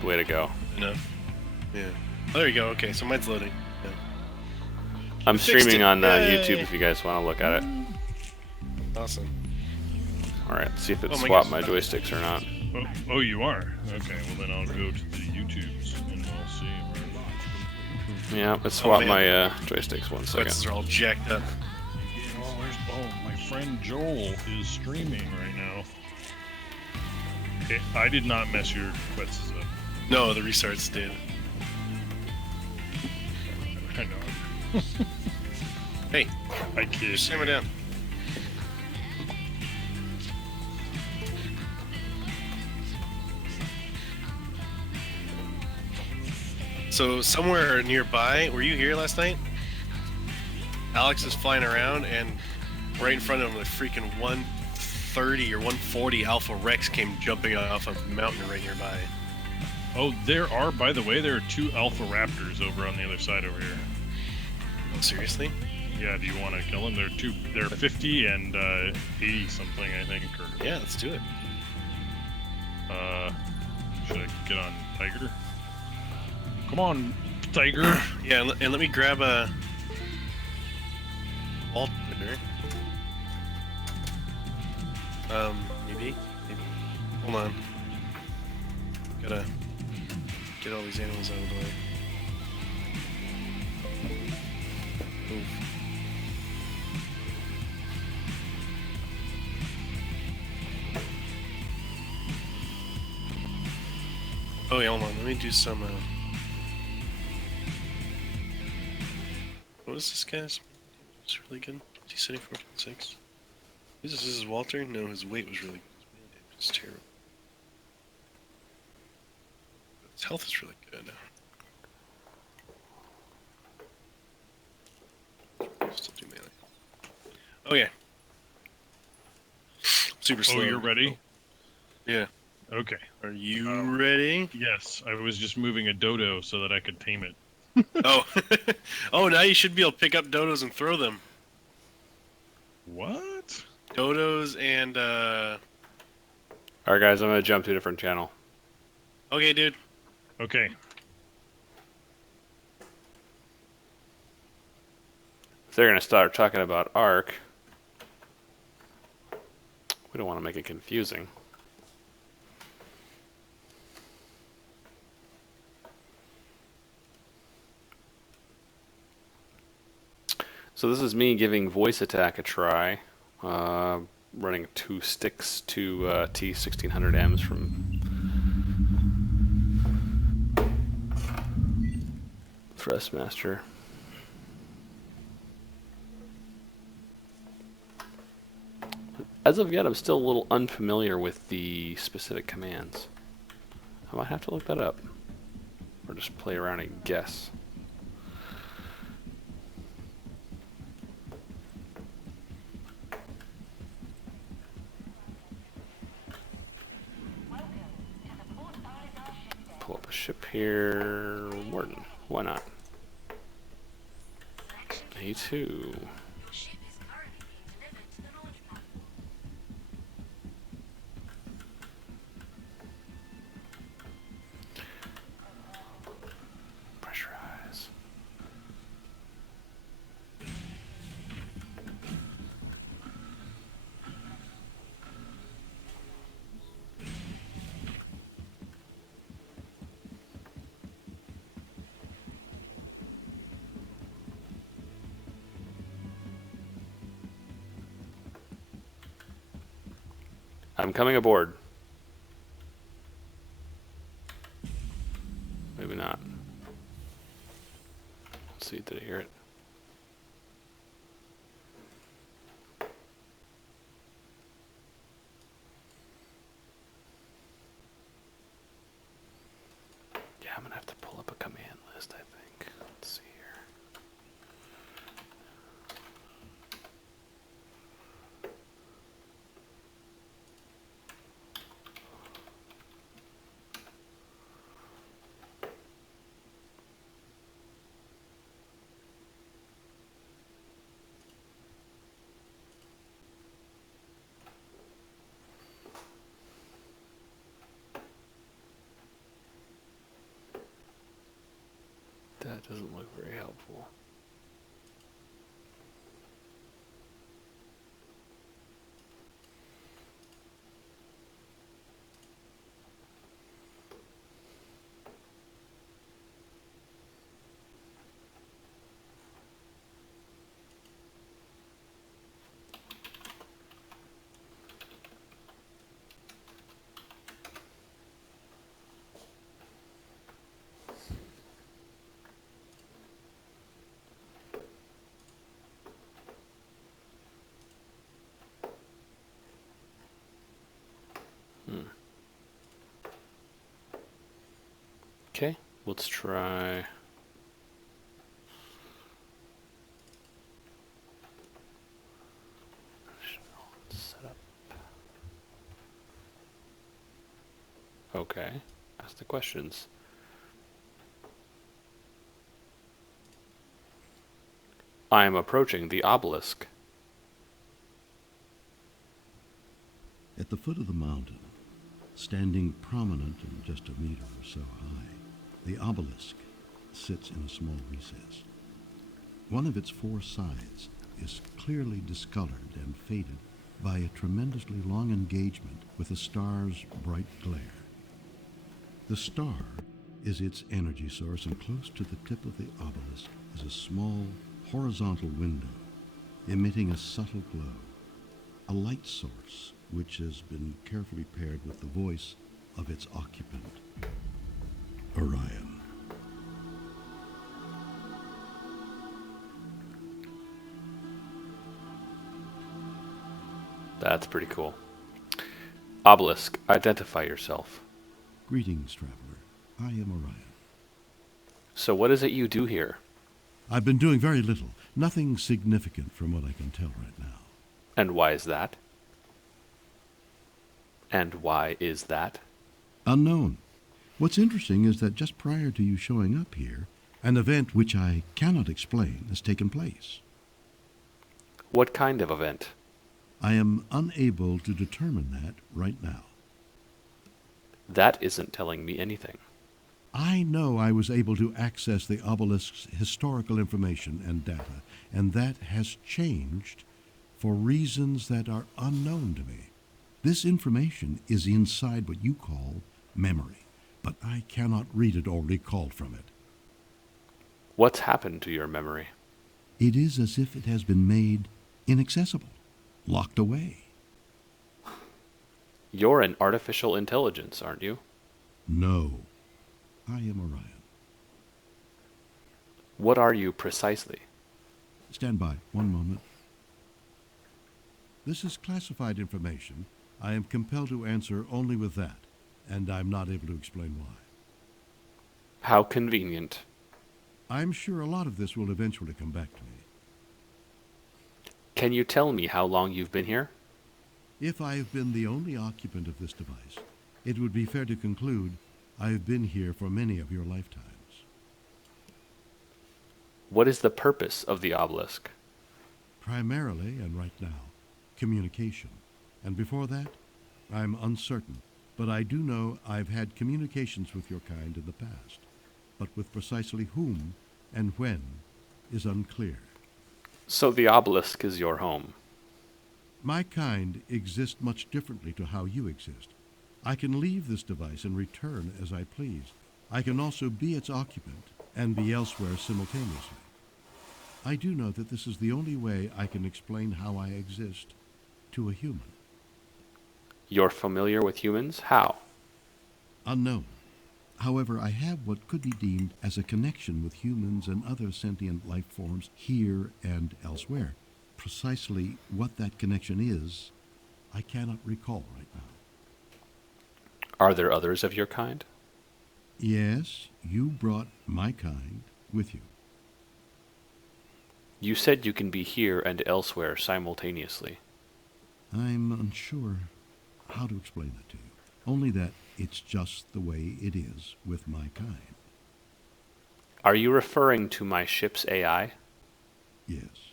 the way to go. No. Yeah. Oh, there you go. Okay, so mine's loading. Yeah. I'm streaming on Yay! YouTube if you guys want to look at it. Awesome. Alright, see if it Oh, my swapped gosh. my joysticks or not. Oh, you are? Okay, well then I'll go to the YouTubes and we'll see. Yeah, it swapped my man. joysticks. 1 second. Buttons are all jacked up. Oh, my friend Joel is streaming right now. Okay, I did not mess your quests up. No, the restarts did. I know. Hey, I kid. just hammer down. So somewhere nearby, were you here last night? Alex is flying around, and right in front of him, the freaking 130 or 140 Alpha Rex came jumping off a mountain right nearby. Oh, by the way, there are 2 Alpha Raptors over on the other side over here. Oh, seriously? Yeah, do you want to kill them? They're 50 and 80 something, I think. Or, Yeah, let's do it. should I get on Tiger? Come on, Tiger. Yeah, and let me grab a alternator. Maybe. Hold on. Gotta get all these animals out of the way. Oof. Oh yeah, hold on. Let me do some. What is this guy's? It's really good. Is he sitting 4.6? This is Walter? No, his weight was really good. It's terrible. His health is really good. Still do melee. Oh yeah. Super slow. Oh, you're ready? Yeah. Okay. Are you ready? Yes, I was just moving a dodo so that I could tame it. Oh. Oh, now you should be able to pick up dodos and throw them. What? Dodos and, Alright guys, I'm gonna jump to a different channel. Okay, dude. Okay. If they're gonna start talking about Ark, we don't want to make it confusing. So this is me giving voice attack a try, running 2 sticks to T1600Ms from Thrustmaster. As of yet, I'm still a little unfamiliar with the specific commands. I might have to look that up, or just play around and guess. Pull up a ship here. Warden. Why not? A2. Pressurize. I'm coming aboard. Maybe not. Let's see, did I hear it? Yeah, I'm gonna have to pull up a command list, I think. Let's see here. That doesn't look very helpful. Okay, let's try. Set up. Okay, ask the questions. I am approaching the obelisk. At the foot of the mountain, standing prominent and just a meter or so high, the obelisk sits in a small recess. One of its four sides is clearly discolored and faded by a tremendously long engagement with a star's bright glare. The star is its energy source, and close to the tip of the obelisk is a small horizontal window emitting a subtle glow, a light source which has been carefully paired with the voice of its occupant, Orion. That's pretty cool. Obelisk, identify yourself. Greetings, traveler. I am Orion. So what is it you do here? I've been doing very little. Nothing significant from what I can tell right now. And why is that? And why is that? Unknown. What's interesting is that just prior to you showing up here, an event which I cannot explain has taken place. What kind of event? I am unable to determine that right now. That isn't telling me anything. I know I was able to access the obelisk's historical information and data, and that has changed for reasons that are unknown to me. This information is inside what you call memory, but I cannot read it or recall from it. What's happened to your memory? It is as if it has been made inaccessible, locked away. You're an artificial intelligence, aren't you? No, I am Orion. What are you precisely? Stand by, one moment. This is classified information. I am compelled to answer only with that, and I'm not able to explain why. How convenient. I'm sure a lot of this will eventually come back to me. Can you tell me how long you've been here? If I have been the only occupant of this device, it would be fair to conclude I have been here for many of your lifetimes. What is the purpose of the obelisk? Primarily, and right now, communication. And before that, I'm uncertain. But I do know I've had communications with your kind in the past. But with precisely whom and when is unclear. So the obelisk is your home. My kind exist much differently to how you exist. I can leave this device and return as I please. I can also be its occupant and be elsewhere simultaneously. I do know that this is the only way I can explain how I exist to a human. You're familiar with humans? How? Unknown. However, I have what could be deemed as a connection with humans and other sentient life forms here and elsewhere. Precisely what that connection is, I cannot recall right now. Are there others of your kind? Yes, you brought my kind with you. You said you can be here and elsewhere simultaneously. I'm unsure how to explain that to you. Only that it's just the way it is with my kind. Are you referring to my ship's AI? Yes.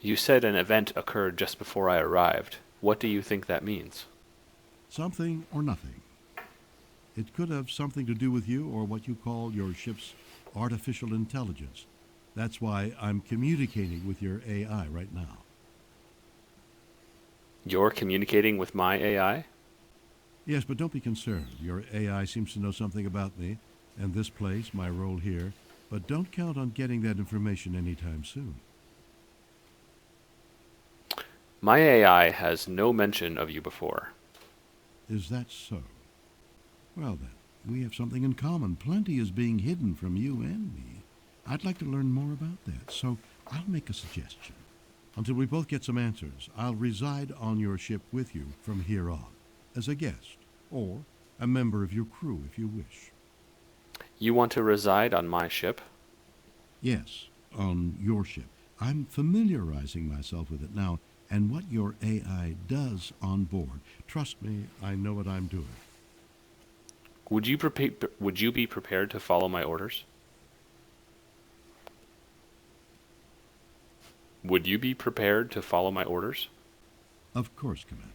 You said an event occurred just before I arrived. What do you think that means? Something or nothing. It could have something to do with you or what you call your ship's artificial intelligence. That's why I'm communicating with your AI right now. You're communicating with my AI? Yes, but don't be concerned. Your AI seems to know something about me and this place, my role here, but don't count on getting that information anytime soon. My AI has no mention of you before. Is that so? Well then, we have something in common. Plenty is being hidden from you and me. I'd like to learn more about that, so I'll make a suggestion. Until we both get some answers, I'll reside on your ship with you from here on, as a guest, or a member of your crew if you wish. You want to reside on my ship? Yes, on your ship. I'm familiarizing myself with it now, and what your AI does on board. Trust me, I know what I'm doing. Would you be prepared to follow my orders? Would you be prepared to follow my orders? Of course, Commander.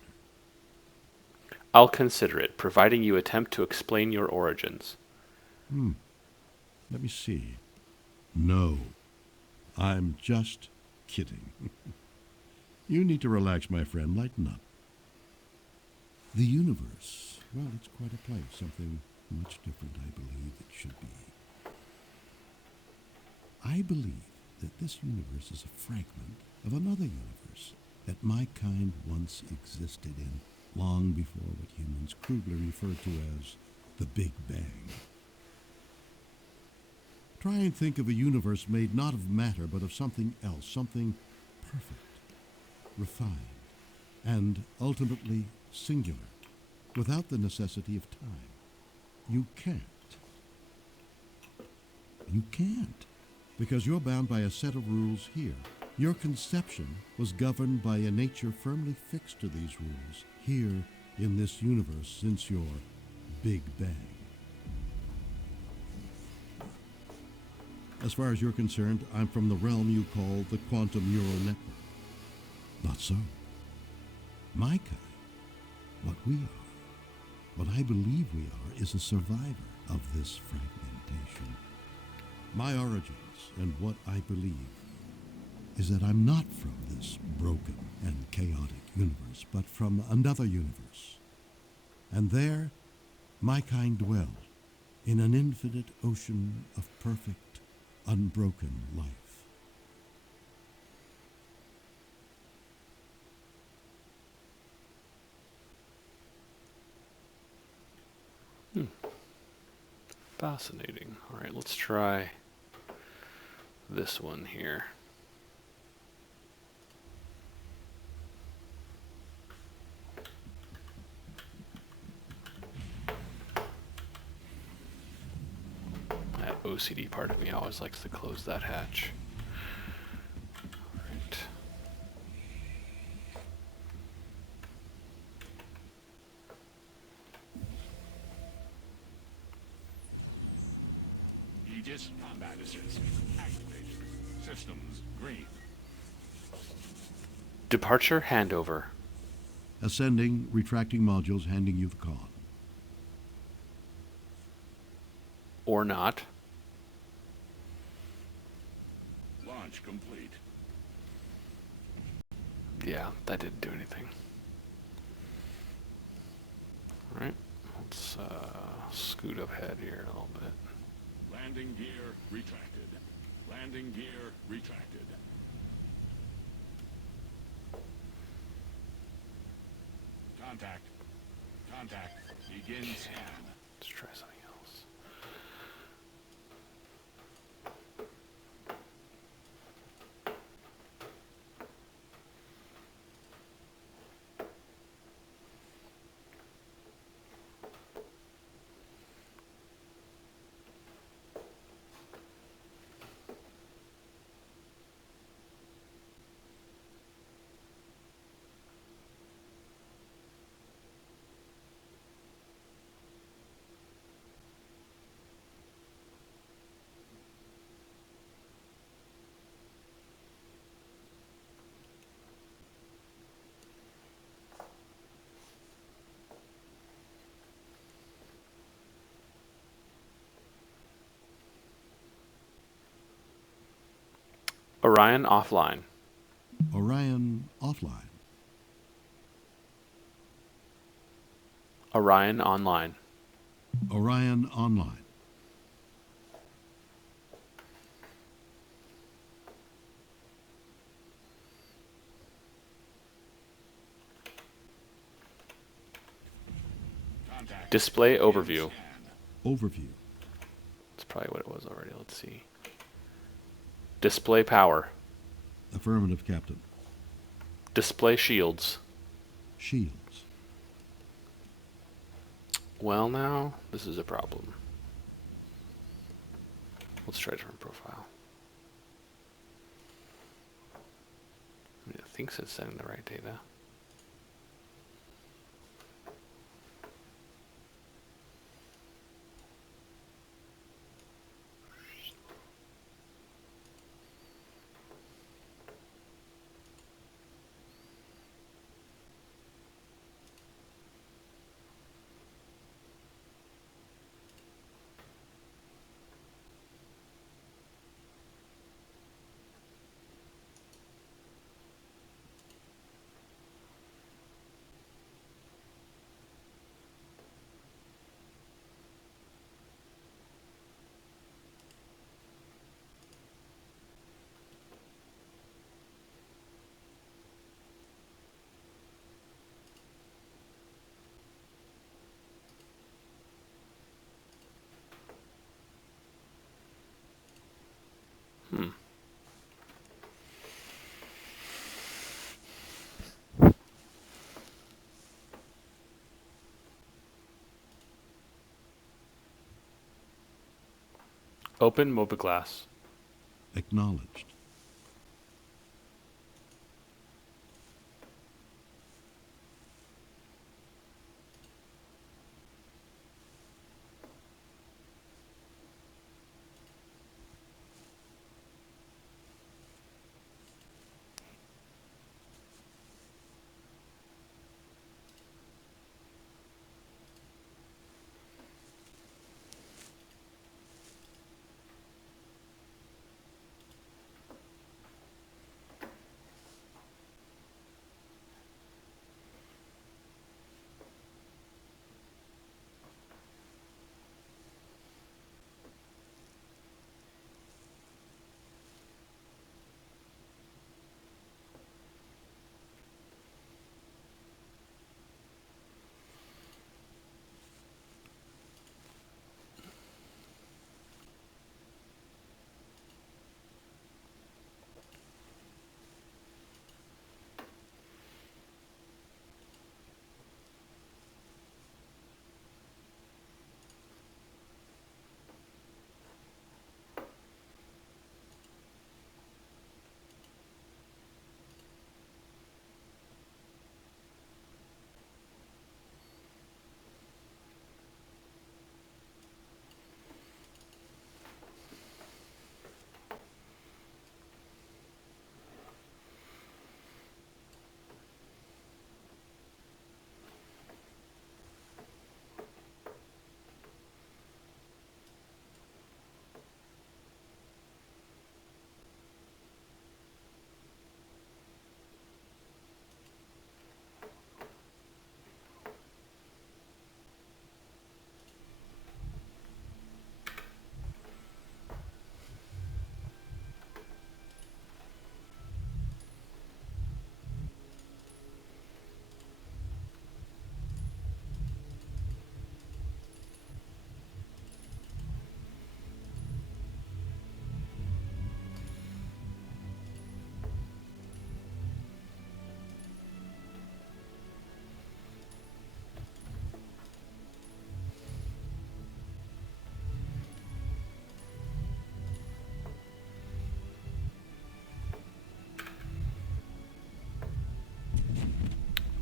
I'll consider it, providing you attempt to explain your origins. Let me see. No, I'm just kidding. You need to relax, my friend. Lighten up. The universe, well, it's quite a place. Something much different, I believe it should be. I believe that this universe is a fragment of another universe that my kind once existed in, long before what humans crudely refer to as the Big Bang. Try and think of a universe made not of matter, but of something else, something perfect, refined, and ultimately singular, without the necessity of time. You can't. You can't, because you're bound by a set of rules here. Your conception was governed by a nature firmly fixed to these rules, here in this universe since your Big Bang. As far as you're concerned, I'm from the realm you call the quantum neural network. Not so. My kind, what we are, what I believe we are, is a survivor of this fragmentation. My origins and what I believe is that I'm not from this broken and chaotic universe, but from another universe. And there, my kind dwell in an infinite ocean of perfect, unbroken life. Fascinating. All right, let's try this one here. That OCD part of me always likes to close that hatch. All right. Aegis combat assist activated. Systems green. Departure handover. Ascending, retracting modules, handing you the con. Or not. Launch complete. Yeah, that didn't do anything. All right, let's scoot up ahead here a little bit. Landing gear retracted. Landing gear retracted. Contact. Contact. Begin scan. Let's try something else. Orion offline. Orion offline. Orion online. Orion online. Contact. Display Begin overview. scan. Overview. That's probably what it was already. Let's see. Display power. Affirmative, Captain. Display shields. Shields. Well, now, this is a problem. Let's try different profile. I mean, it thinks it's sending the right data. Open Mobiglass. Acknowledged.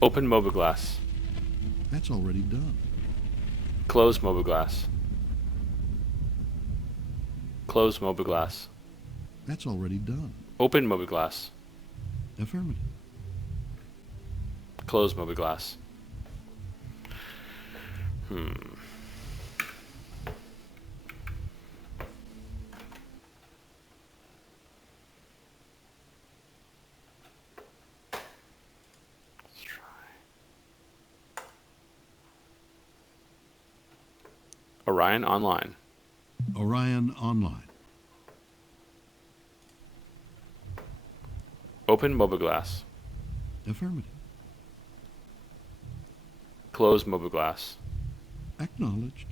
Open Mobiglass. That's already done. Close Mobiglass. Close Mobiglass. That's already done. Open Mobiglass. Affirmative. Close Mobiglass. Orion online. Orion online. Open Mobiglass. Affirmative. Close Mobiglass. Acknowledged.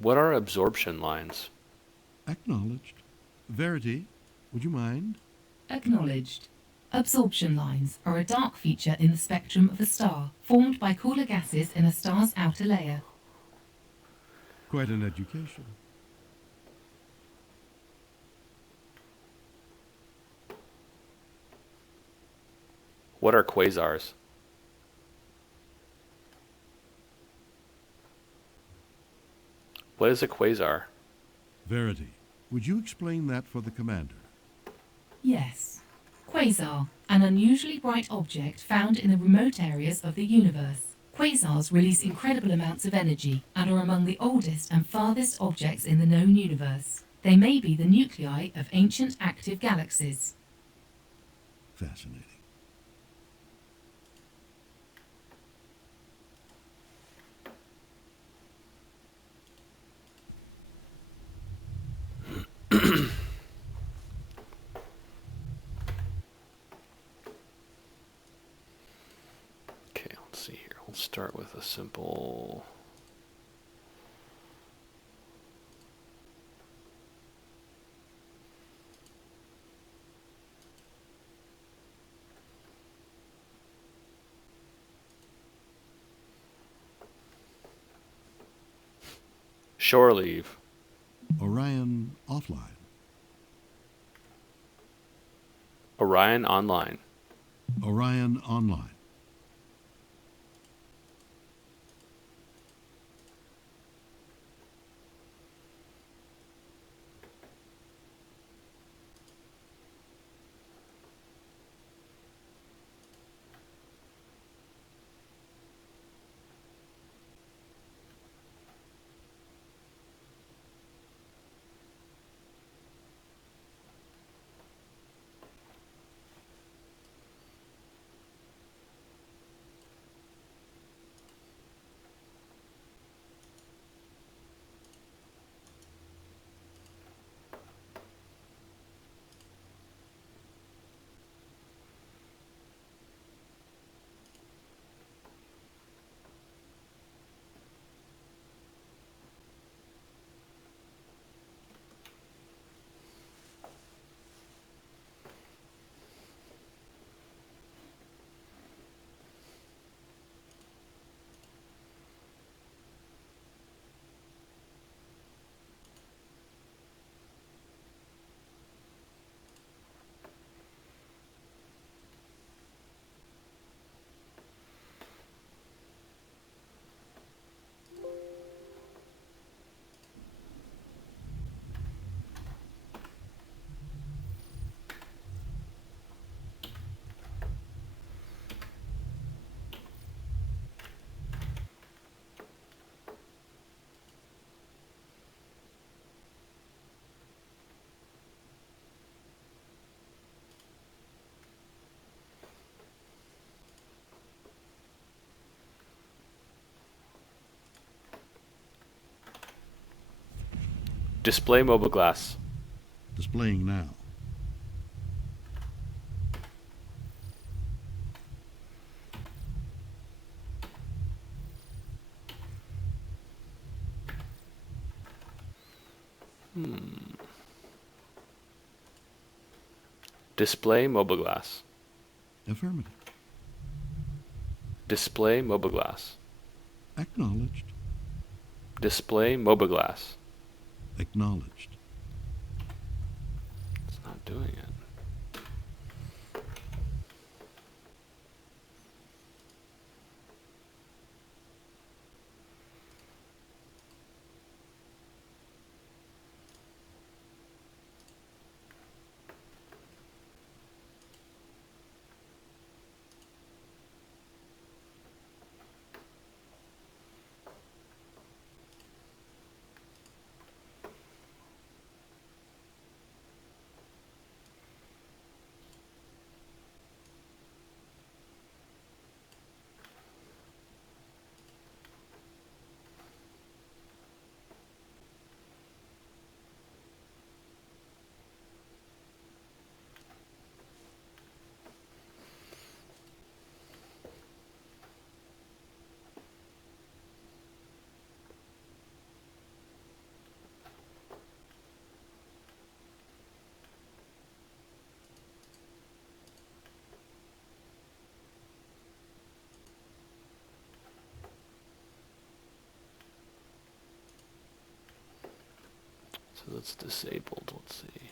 What are absorption lines? Acknowledged. Verity, would you mind? Acknowledged. Absorption lines are a dark feature in the spectrum of a star, formed by cooler gases in a star's outer layer. Quite an education. What are quasars? What is a quasar? Verity, would you explain that for the commander? Yes. Quasar, an unusually bright object found in the remote areas of the universe. Quasars release incredible amounts of energy and are among the oldest and farthest objects in the known universe. They may be the nuclei of ancient active galaxies. Fascinating. Okay, let's see here. We'll start with a simple... shore leave. Orion offline. Orion online. Orion online. Display Mobiglass. Displaying now. Display mobile glass. Affirmative. Display mobile glass. Acknowledged. Display mobile glass. Acknowledged. It's not doing it. So that's disabled. Let's see.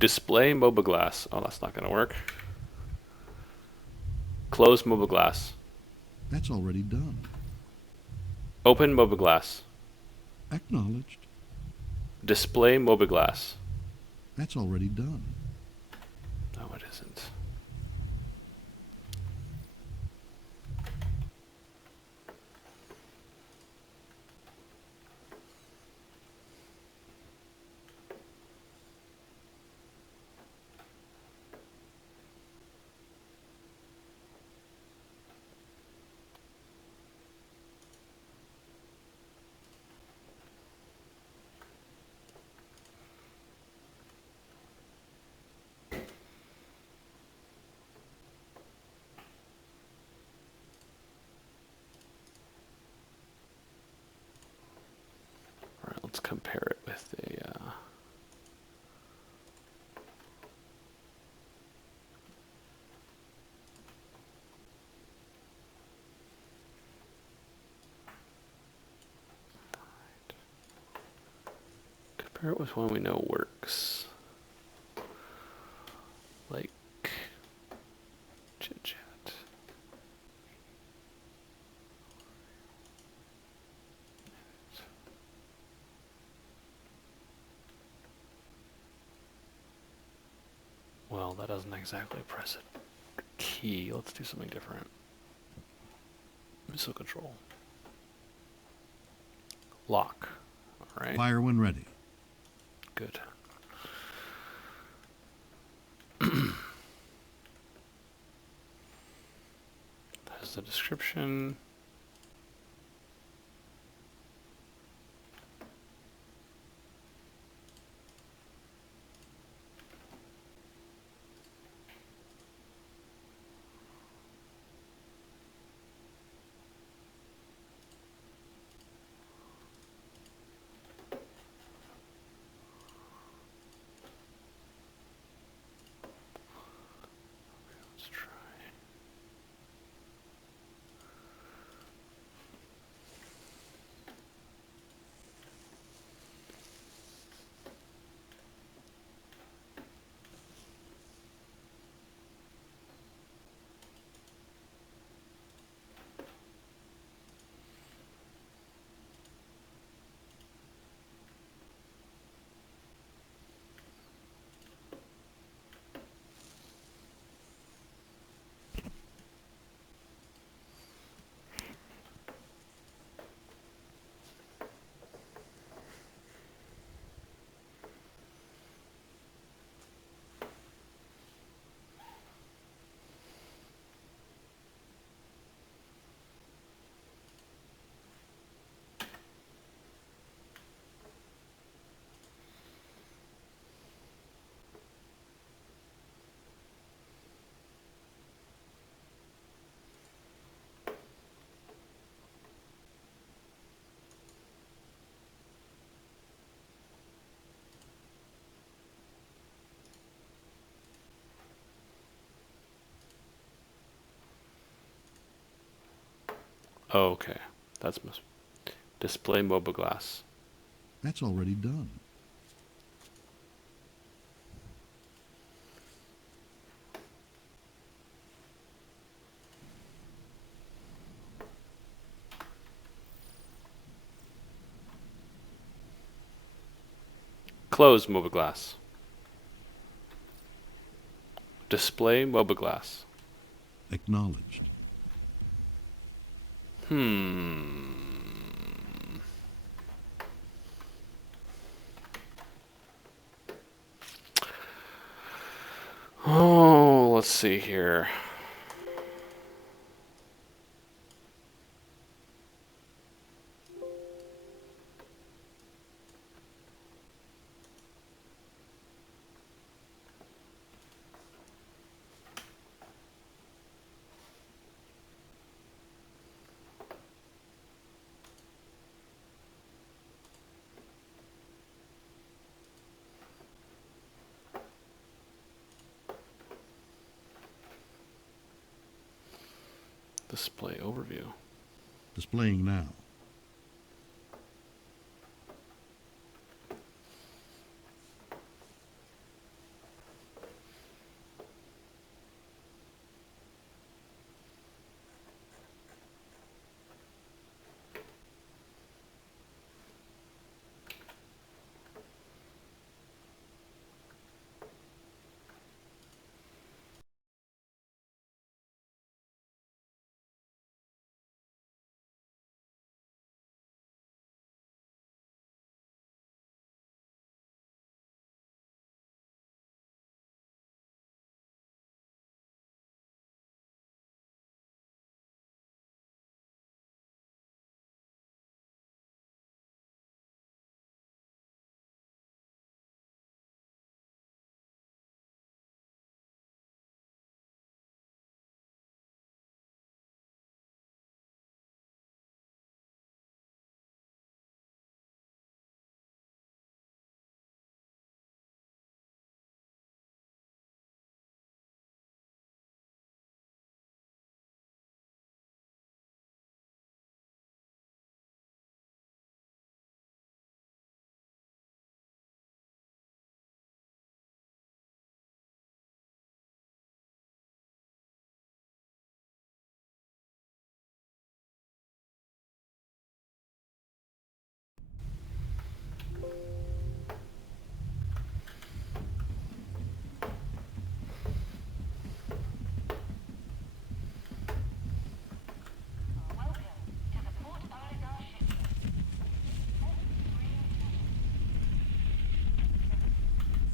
Display mobile glass. Oh, that's not going to work. Close mobile glass. That's already done. Open mobile glass. Acknowledged. Display mobile glass. That's already done. No, it isn't. All right, let's compare it with a. Compare it with one we know works. Like chit chat. Well, that doesn't exactly press a key. Let's do something different. Missile control. Lock. All right. Fire when ready. Good. There's the description. Let's try. Oh, okay. Display mobile glass. That's already done. Close mobile glass. Display mobile glass. Acknowledged. Oh, let's see here. Display overview. Displaying now.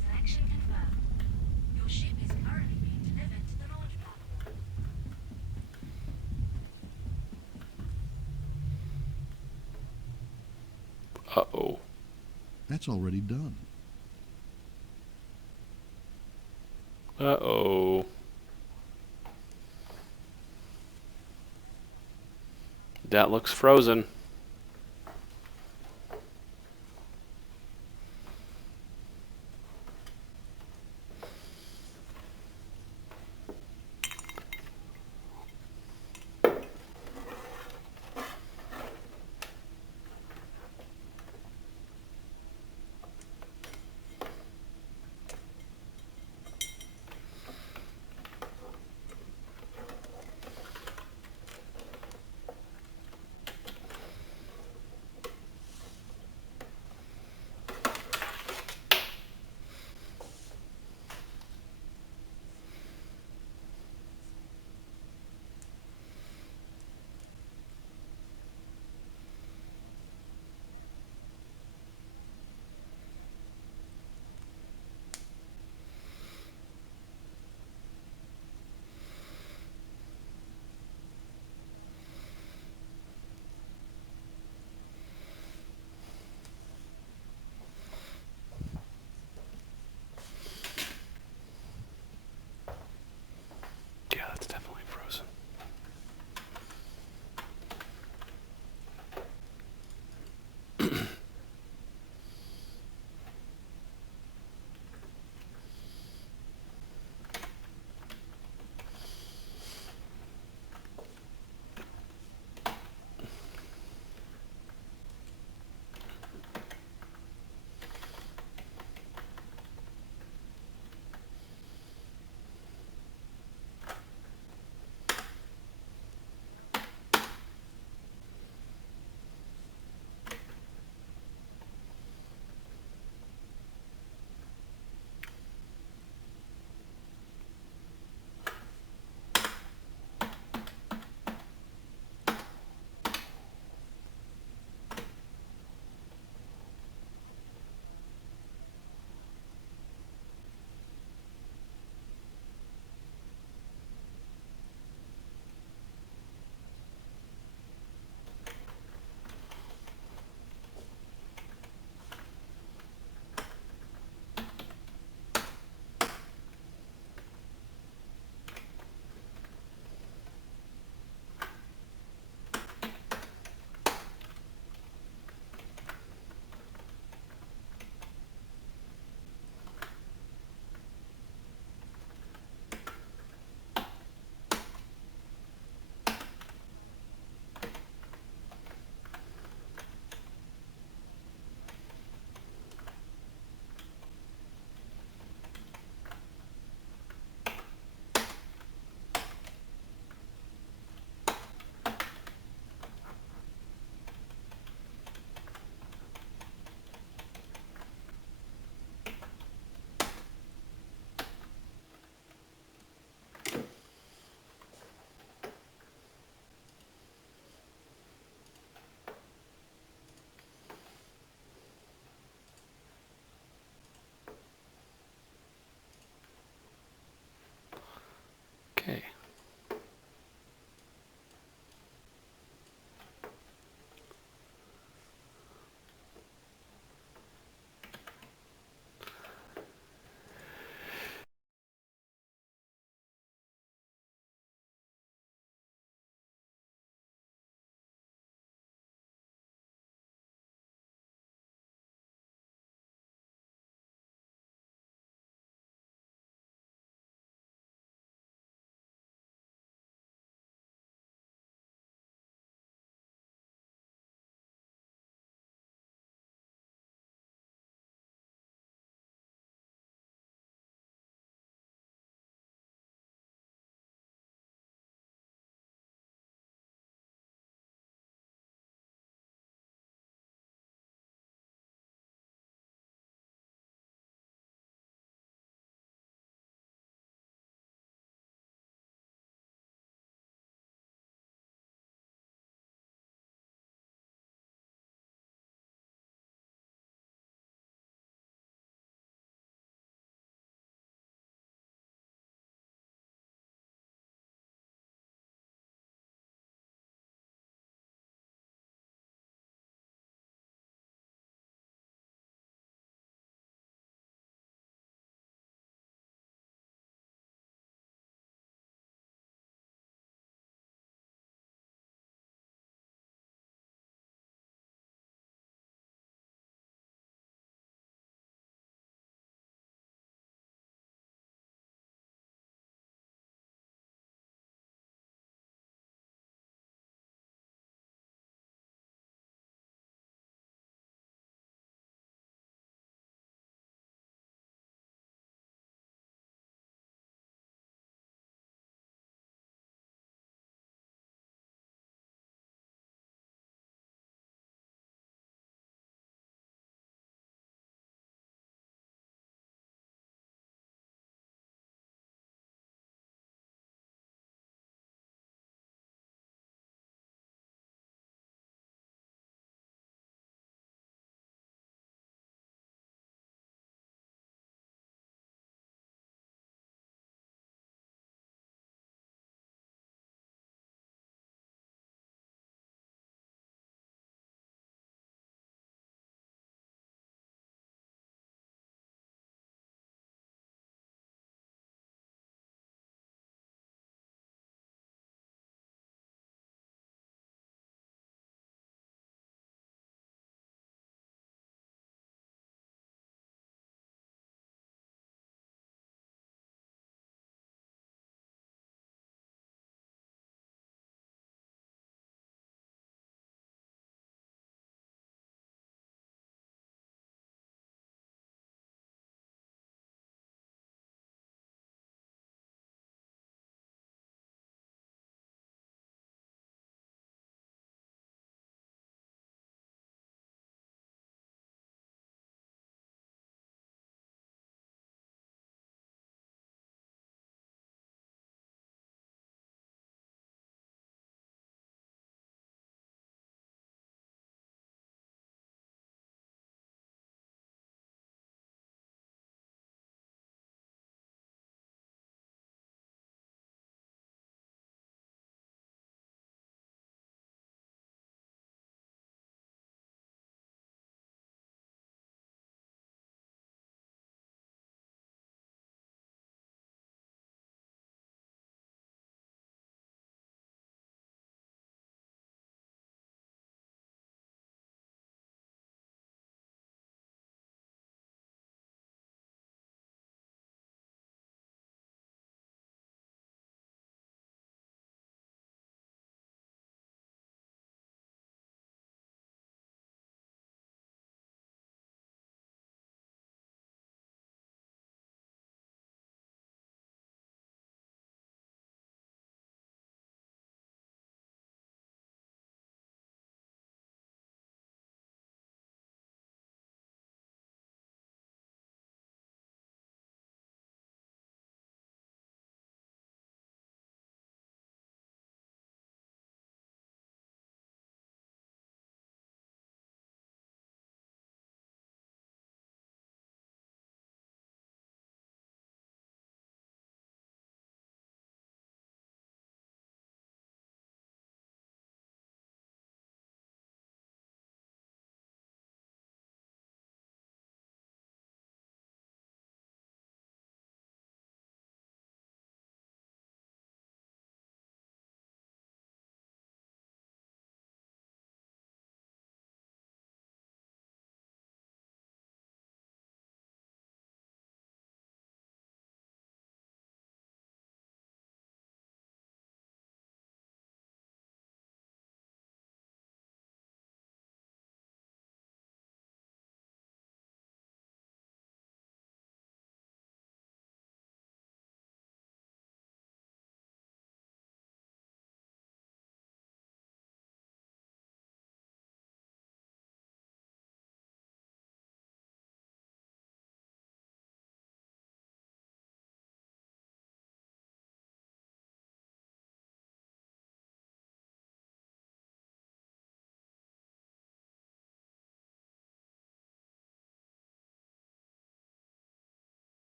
Selection confirmed. Your ship is currently being delivered to the launch platform. Uh-oh. That's already done. Uh-oh. That looks frozen.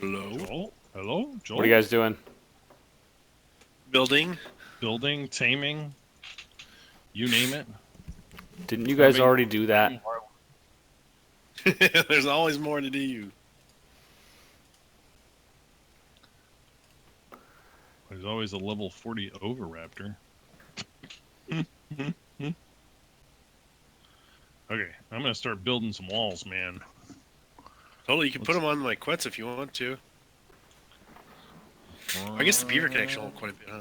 Hello? Joel? Hello? Joel? What are you guys doing? Building? Building, taming, you name it. Didn't you guys Rubbing- already do that? There's always more to do. There's always a level 40 Overraptor. Okay, I'm gonna start building some walls, man. Totally, you can put them on my quets if you want to. I guess the beaver can actually hold quite a bit, huh?